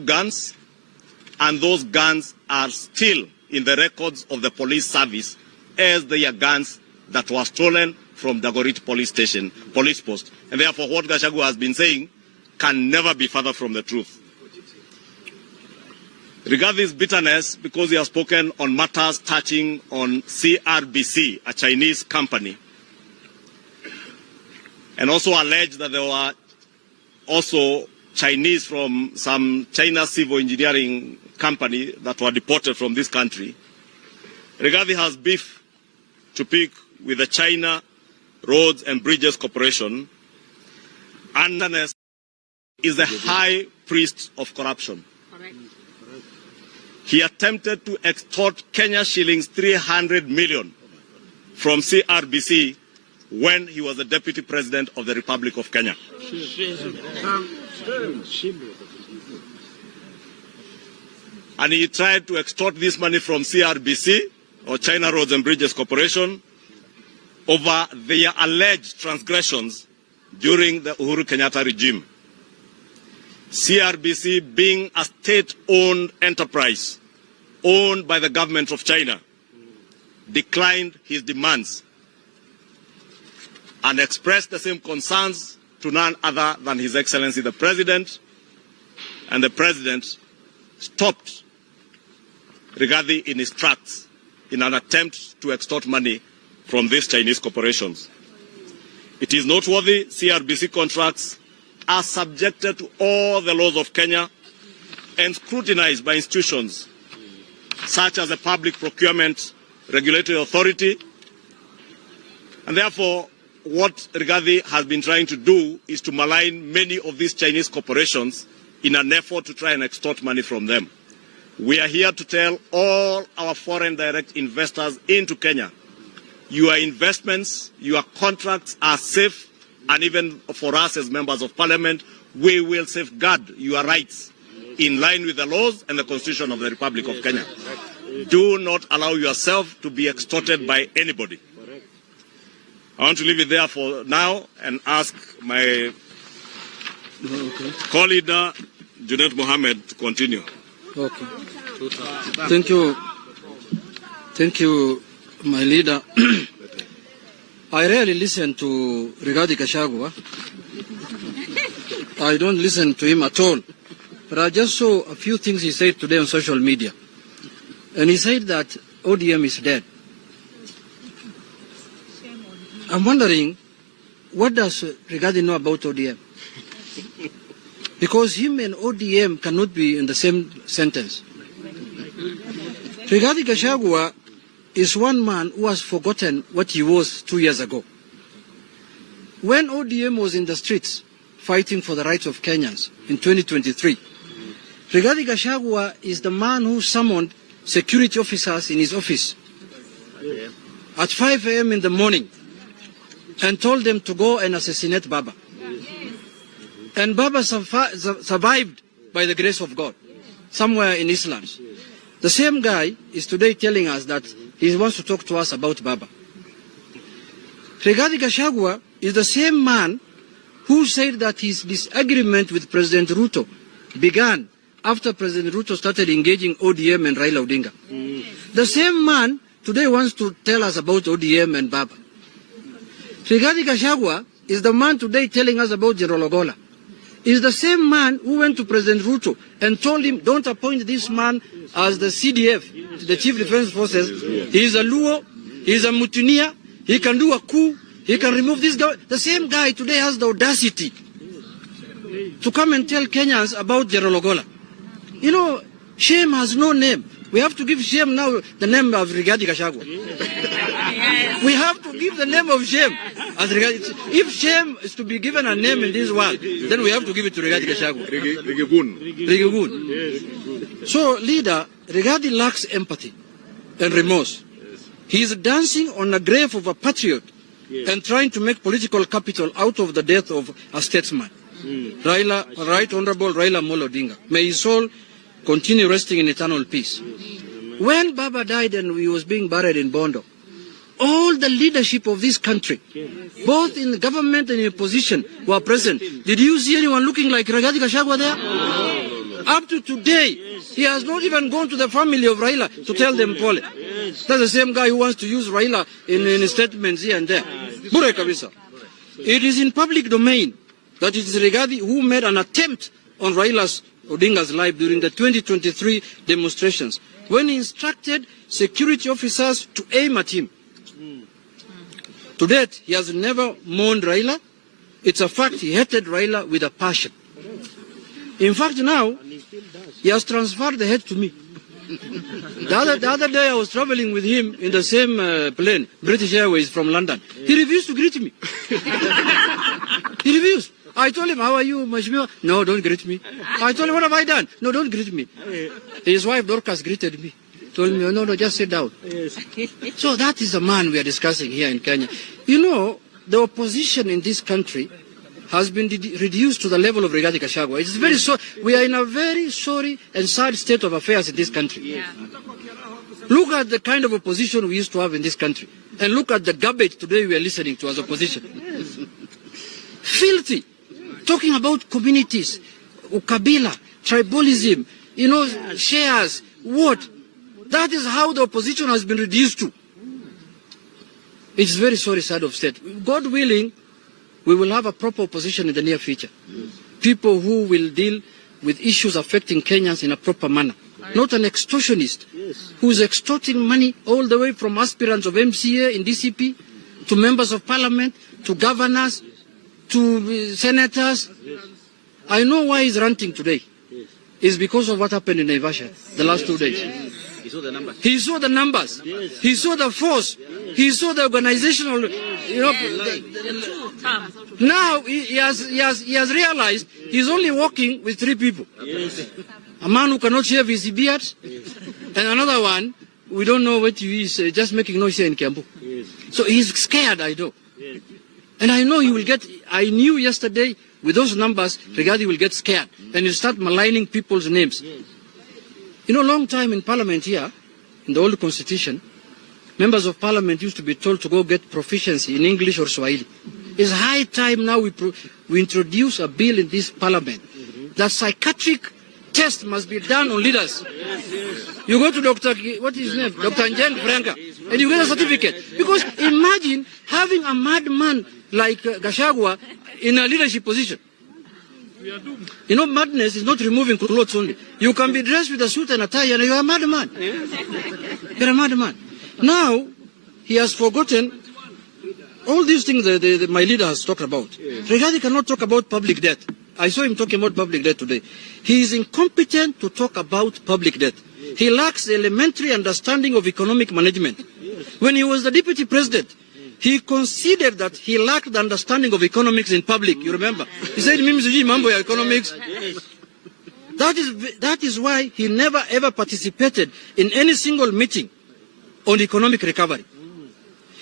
guns, and those guns are still in the records of the police service as they are guns that were stolen from Dagoretti police post. And therefore what Gachagua has been saying can never be further from the truth. Regarding his bitterness, because he has spoken on matters touching on CRBC, a Chinese company, and also alleged that there were also Chinese from some China civil engineering company that were deported from this country. Rigathi has beef to pick with the China Roads and Bridges Corporation, and is the high priest of corruption. Correct. He attempted to extort Kenya shillings 300 million from CRBC when he was the Deputy President of the Republic of Kenya. And he tried to extort this money from CRBC, or China Roads and Bridges Corporation, over their alleged transgressions during the Uhuru Kenyatta regime. CRBC, being a state-owned enterprise owned by the government of China, declined his demands and expressed the same concerns to none other than His Excellency the President, and the President stopped Rigathi in his tracks in an attempt to extort money from these Chinese corporations. It is noteworthy CRBC contracts are subjected to all the laws of Kenya and scrutinized by institutions such as the Public Procurement Regulatory Authority, and therefore what Rigathi has been trying to do is to malign many of these Chinese corporations in an effort to try and extort money from them. We are here to tell all our foreign direct investors into Kenya, your investments, your contracts are safe, and even for us as members of parliament, we will safeguard your rights in line with the laws and the Constitution of the Republic of Kenya. Do not allow yourself to be extorted by anybody. I want to leave it there for now and ask my co-leader, Junet Mohammed, to continue. Okay. Thank you. Thank you, my leader. I rarely listen to Rigathi Gachagua. I don't listen to him at all. But I just saw a few things he said today on social media. And he said that ODM is dead. I'm wondering, what does Rigathi know about ODM? Because him and ODM cannot be in the same sentence. Rigathi Gachagua is one man who has forgotten what he was 2 years ago. When ODM was in the streets fighting for the rights of Kenyans in 2023, Rigathi Gachagua is the man who summoned security officers in his office at 5 a.m. in the morning and told them to go and assassinate Baba. And Baba survived by the grace of God, somewhere in Islam. The same guy is today telling us that he wants to talk to us about Baba. Rigathi Gachagua is the same man who said that his disagreement with President Ruto began after President Ruto started engaging ODM and Raila Odinga. The same man today wants to tell us about ODM and Baba. Rigathi Gachagua is the man today telling us about General Ogola. Is the same man who went to President Ruto and told him, don't appoint this man as the CDF, the Chief Defense Forces. He is a Luo, he is a Mutinia, he can do a coup, he can remove this guy. The same guy today has the audacity to come and tell Kenyans about General Ogola. You know, shame has no name. We have to give shame now the name of Rigathi Gachagua. We have to give the name of shame. As if shame is to be given a name in this world, then we have to give it to Rigathi Gachagua. Rigagun. So, leader, Rigathi lacks empathy and remorse. He is dancing on the grave of a patriot and trying to make political capital out of the death of a statesman. Right Honorable Raila Odinga. May his soul continue resting in eternal peace. When Baba died and he was being buried in Bondo, all the leadership of this country, both in the government and in opposition, were present. Did you see anyone looking like Rigathi Gachagua there? Up to today, he has not even gone to the family of Raila to tell them, Pole. That's the same guy who wants to use Raila in statements here and there. Bure kabisa. It is in public domain that it is Rigathi who made an attempt on Raila Odinga's life during the 2023 demonstrations, when he instructed security officers to aim at him. To date, he has never mourned Raila. It's a fact he hated Raila with a passion. In fact, now, he has transferred the hate to me. The other day, I was traveling with him in the same plane, British Airways from London. He refused to greet me. He refused. I told him, how are you, Mheshimiwa? No, don't greet me. I told him, what have I done? No, don't greet me. His wife, Dorcas, greeted me. Told me, no, just sit down. So that is the man we are discussing here in Kenya. You know, the opposition in this country has been reduced to the level of Rigathi Gachagua. It's very we are in a very sorry and sad state of affairs in this country. Yeah. Look at the kind of opposition we used to have in this country. And look at the garbage today we are listening to as opposition. Filthy. Talking about communities, ukabila, tribalism, shares, what? That is how the opposition has been reduced to. It's very sorry side of state. God willing, we will have a proper opposition in the near future. People who will deal with issues affecting Kenyans in a proper manner. Not an extortionist who is extorting money all the way from aspirants of MCA in DCP to members of parliament, to governors, to senators. I know why he's ranting today. It's because of what happened in Naivasha the last 2 days. He saw the numbers. He saw the numbers. He saw the force. He saw the organizational. Now he has realized he's only working with 3 people. A man who cannot shave his beard, and another one, we don't know what he is, just making noise here in Kiambu. So he's scared, I know. And I know he will get, I knew yesterday, with those numbers, Rigathi will get scared, and he'll start maligning people's names. Long time in Parliament here, in the old constitution, members of Parliament used to be told to go get proficiency in English or Swahili. It's high time now we introduce a bill in this Parliament that psychiatric test must be done on leaders. You go to Dr. What is his name? Dr. Njeng Franka, and you get a certificate. Because imagine having a madman like Gachagua in a leadership position. Madness is not removing clothes only. You can be dressed with a suit and a tie and you're a madman. You're a madman. Now, he has forgotten all these things that my leader has talked about. Rigathi cannot talk about public debt. I saw him talking about public debt today. He is incompetent to talk about public debt. He lacks the elementary understanding of economic management. When he was the deputy president, he considered that he lacked the understanding of economics in public. You remember? He said, "Mimi sijui mambo ya economics." That is why he never ever participated in any single meeting on economic recovery.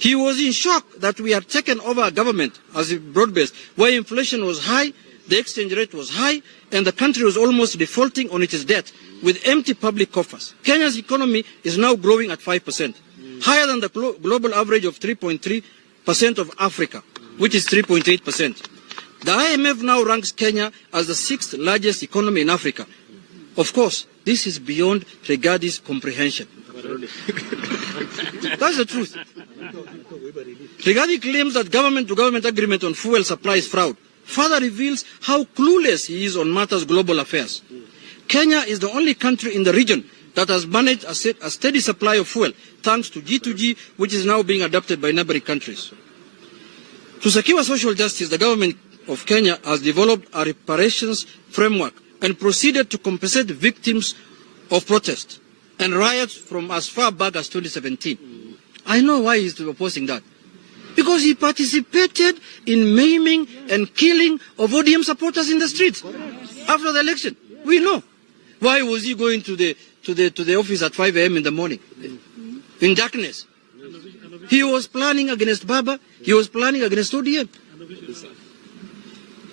He was in shock that we had taken over a government as a broad-based, where inflation was high, the exchange rate was high, and the country was almost defaulting on its debt with empty public coffers. Kenya's economy is now growing at 5%, higher than the global average of 3.3% of Africa, which is 3.8%. The IMF now ranks Kenya as the 6th largest economy in Africa. Of course, this is beyond Rigathi's comprehension. That's the truth. Rigathi claims that government-to-government agreement on fuel supply is fraud. Further reveals how clueless he is on matters global affairs. Kenya is the only country in the region that has managed a steady supply of fuel, thanks to G2G, which is now being adopted by neighboring countries. To secure social justice, the government of Kenya has developed a reparations framework and proceeded to compensate victims of protest and riots from as far back as 2017. I know why he's opposing that. Because he participated in maiming and killing of ODM supporters in the streets after the election. We know. Why was he going to the office at 5 a.m. in the morning? In darkness. He was planning against Baba. He was planning against ODM.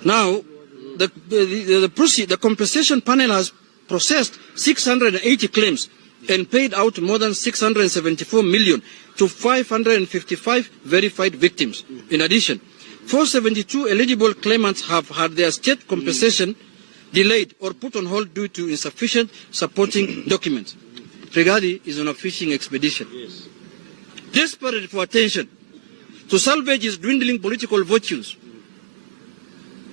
Now, the compensation panel has processed 680 claims and paid out more than 674 million to 555 verified victims. In addition, 472 eligible claimants have had their state compensation delayed or put on hold due to insufficient supporting documents. Rigathi is on a fishing expedition. Yes. Desperate for attention to salvage his dwindling political virtues,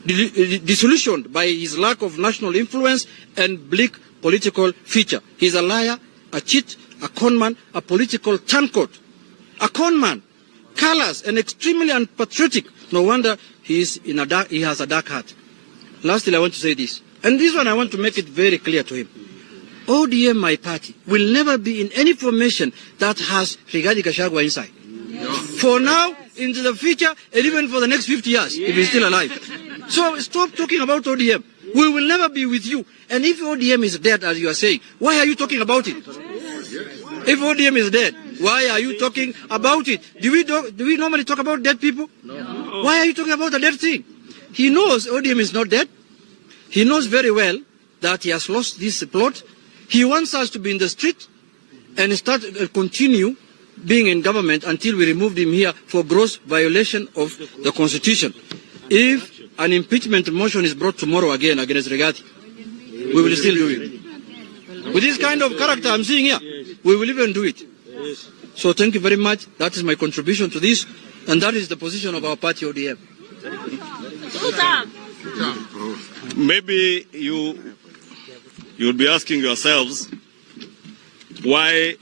disillusioned by his lack of national influence and bleak political future. He's a liar, a cheat, a conman, a political turncoat. A conman, callous and extremely unpatriotic. No wonder he has a dark heart. Lastly, I want to say this. And this one I want to make it very clear to him. ODM, my party, will never be in any formation that has Rigathi Gachagua inside. Yes. For now, into the future, and even for the next 50 years, if he's still alive. So stop talking about ODM. We will never be with you. And if ODM is dead, as you are saying, why are you talking about it? If ODM is dead, why are you talking about it? Do we normally talk about dead people? No. Why are you talking about a dead thing? He knows ODM is not dead. He knows very well that he has lost this plot. He wants us to be in the street and continue being in government until we removed him here for gross violation of the Constitution. If an impeachment motion is brought tomorrow again against Rigathi, we will still do it. With this kind of character I'm seeing here, we will even do it. So thank you very much. That is my contribution to this, and that is the position of our party, ODM. Maybe you would be asking yourselves why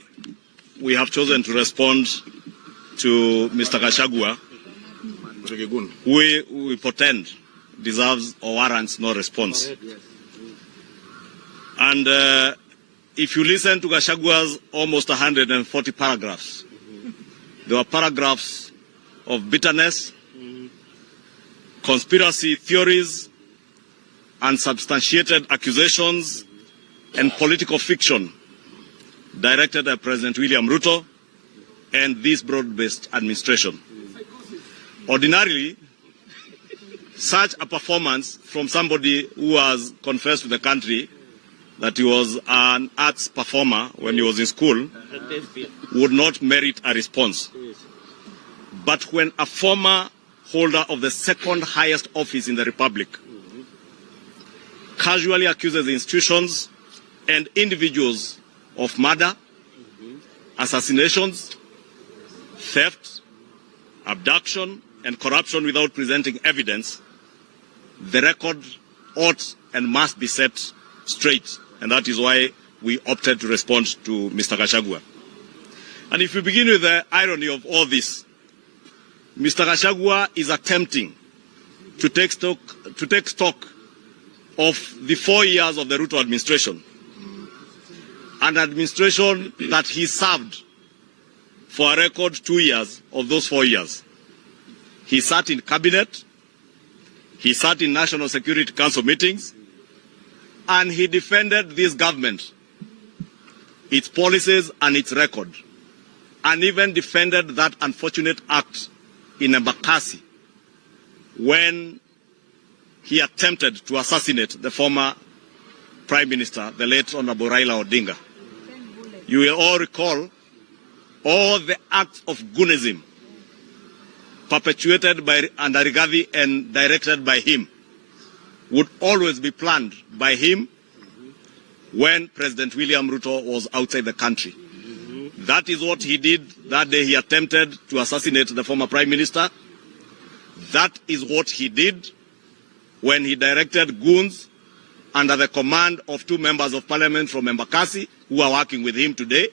we have chosen to respond to Mr. Gachagua, we pretend deserves or warrants no response. And if you listen to Gachagua's almost 140 paragraphs, there were paragraphs of bitterness, conspiracy theories, unsubstantiated accusations, and political fiction directed at President William Ruto and this broad-based administration. Ordinarily, such a performance from somebody who has confessed to the country that he was an arts performer when he was in school would not merit a response. But when a former holder of the second highest office in the Republic casually accuses institutions and individuals of murder, assassinations, theft, abduction, and corruption without presenting evidence, the record ought and must be set straight. And that is why we opted to respond to Mr. Gachagua. And if we begin with the irony of all this, Mr. Gachagua is attempting to take stock of the 4 years of the Ruto administration, an administration that he served for a record 2 years of those 4 years. He sat in cabinet, he sat in National Security Council meetings, and he defended this government, its policies and its record, and even defended that unfortunate act in Embakasi when he attempted to assassinate the former Prime Minister, the late Honorable Raila Odinga. You will all recall all the acts of goonism perpetuated by Rigathi and directed by him would always be planned by him when President William Ruto was outside the country. That is what he did that day he attempted to assassinate the former Prime Minister. That is what he did when he directed goons under the command of 2 members of parliament from Embakasi who are working with him today.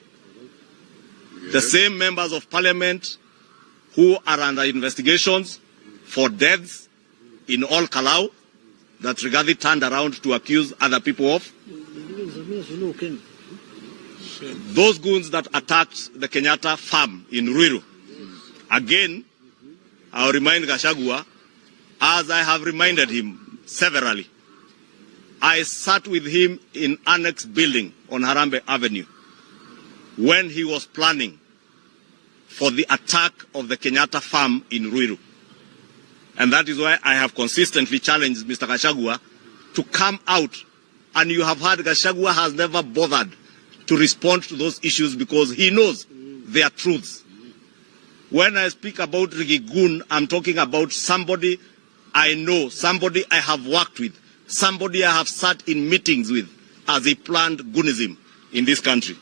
Yes. The same members of parliament who are under investigations for deaths in all Kalau that Rigathi turned around to accuse other people of. Those goons that attacked the Kenyatta farm in Ruiru. Again, I'll remind Gachagua, as I have reminded him severally, I sat with him in Annex building on Harambee Avenue when he was planning for the attack of the Kenyatta farm in Ruiru. And that is why I have consistently challenged Mr. Gachagua to come out. And you have heard Gachagua has never bothered to respond to those issues because he knows they are truths. When I speak about Rigathi Gun, I'm talking about somebody I know, somebody I have worked with, somebody I have sat in meetings with as he planned Gunism in this country.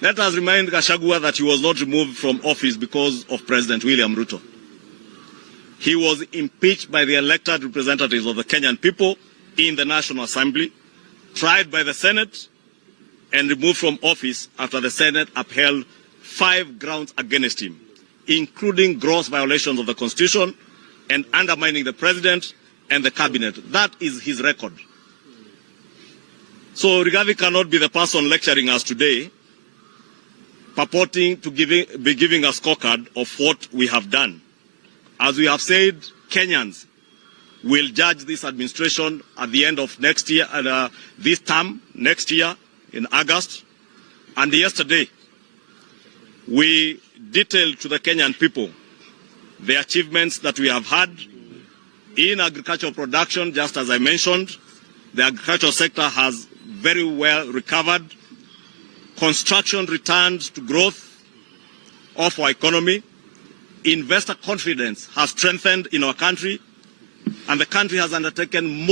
Let us remind Gachagua that he was not removed from office because of President William Ruto. He was impeached by the elected representatives of the Kenyan people in the National Assembly, tried by the Senate, and removed from office after the Senate upheld 5 grounds against him, including gross violations of the Constitution and undermining the President and the Cabinet. That is his record. So Rigathi cannot be the person lecturing us today, purporting to be giving a scorecard of what we have done. As we have said, Kenyans will judge this administration at the end of next year, this term, next year in August. And yesterday, we detailed to the Kenyan people the achievements that we have had in agricultural production. Just as I mentioned, the agricultural sector has very well recovered. Construction returned to growth of our economy. Investor confidence has strengthened in our country, and the country has undertaken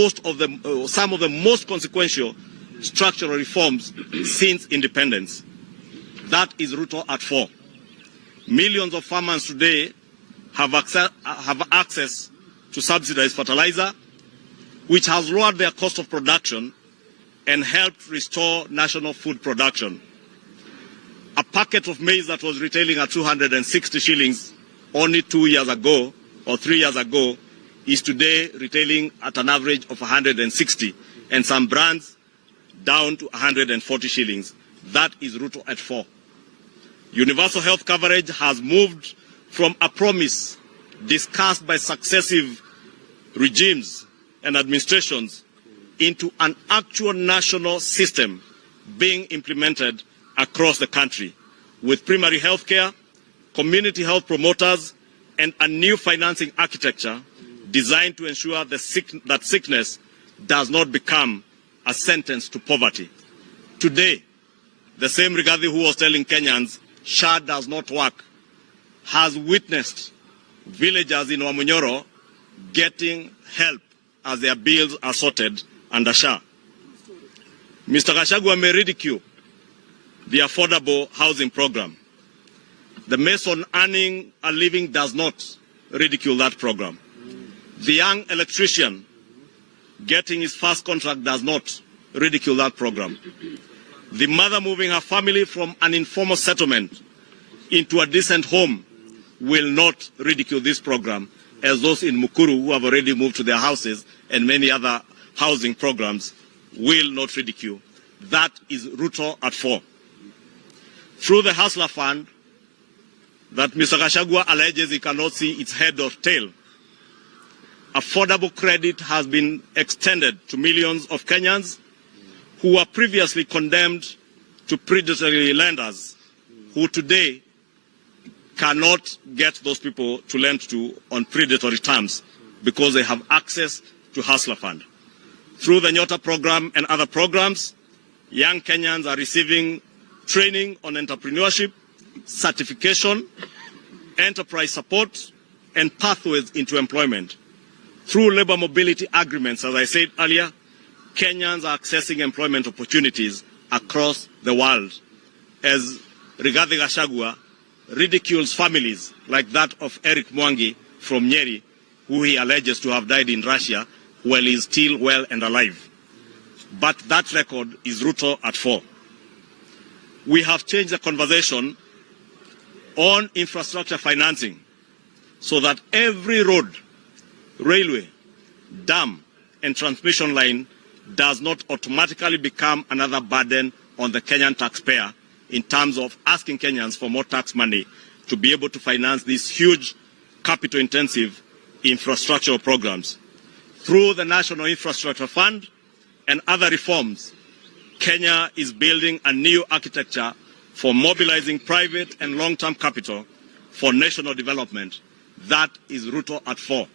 some of the most consequential structural reforms since independence. That is Ruto at 4. Millions of farmers today have access to subsidized fertilizer, which has lowered their cost of production and helped restore national food production. A packet of maize that was retailing at 260 shillings only 2 years ago or 3 years ago is today retailing at an average of 160, and some brands down to 140 shillings. That is Ruto at 4. Universal health coverage has moved from a promise discussed by successive regimes and administrations into an actual national system being implemented across the country, with primary health care, community health promoters, and a new financing architecture designed to ensure that sickness does not become a sentence to poverty. Today, the same Rigathi who was telling Kenyans SHA does not work has witnessed villagers in Wamunyoro getting help as their bills are sorted under SHA. Mr. Gachagua may ridicule the affordable housing program. The mason earning a living does not ridicule that program. The young electrician getting his first contract does not ridicule that program. The mother moving her family from an informal settlement into a decent home will not ridicule this program, as those in Mukuru who have already moved to their houses and many other housing programs will not ridicule. That is Ruto at 4. Through the Hustler Fund that Mr. Gachagua alleges he cannot see its head or tail, affordable credit has been extended to millions of Kenyans who were previously condemned to predatory lenders, who today cannot get those people to lend to on predatory terms because they have access to Hustler Fund. Through the Nyota program and other programs, young Kenyans are receiving training on entrepreneurship, certification, enterprise support, and pathways into employment. Through labor mobility agreements, as I said earlier, Kenyans are accessing employment opportunities across the world. As Rigathi Gachagua ridicules families like that of Eric Mwangi from Nyeri, who he alleges to have died in Russia while he is still well and alive. But that record is Ruto at 4. We have changed the conversation on infrastructure financing so that every road, railway, dam, and transmission line does not automatically become another burden on the Kenyan taxpayer in terms of asking Kenyans for more tax money to be able to finance these huge capital-intensive infrastructural programs. Through the National Infrastructure Fund and other reforms, Kenya is building a new architecture for mobilizing private and long-term capital for national development. That is Ruto at 4.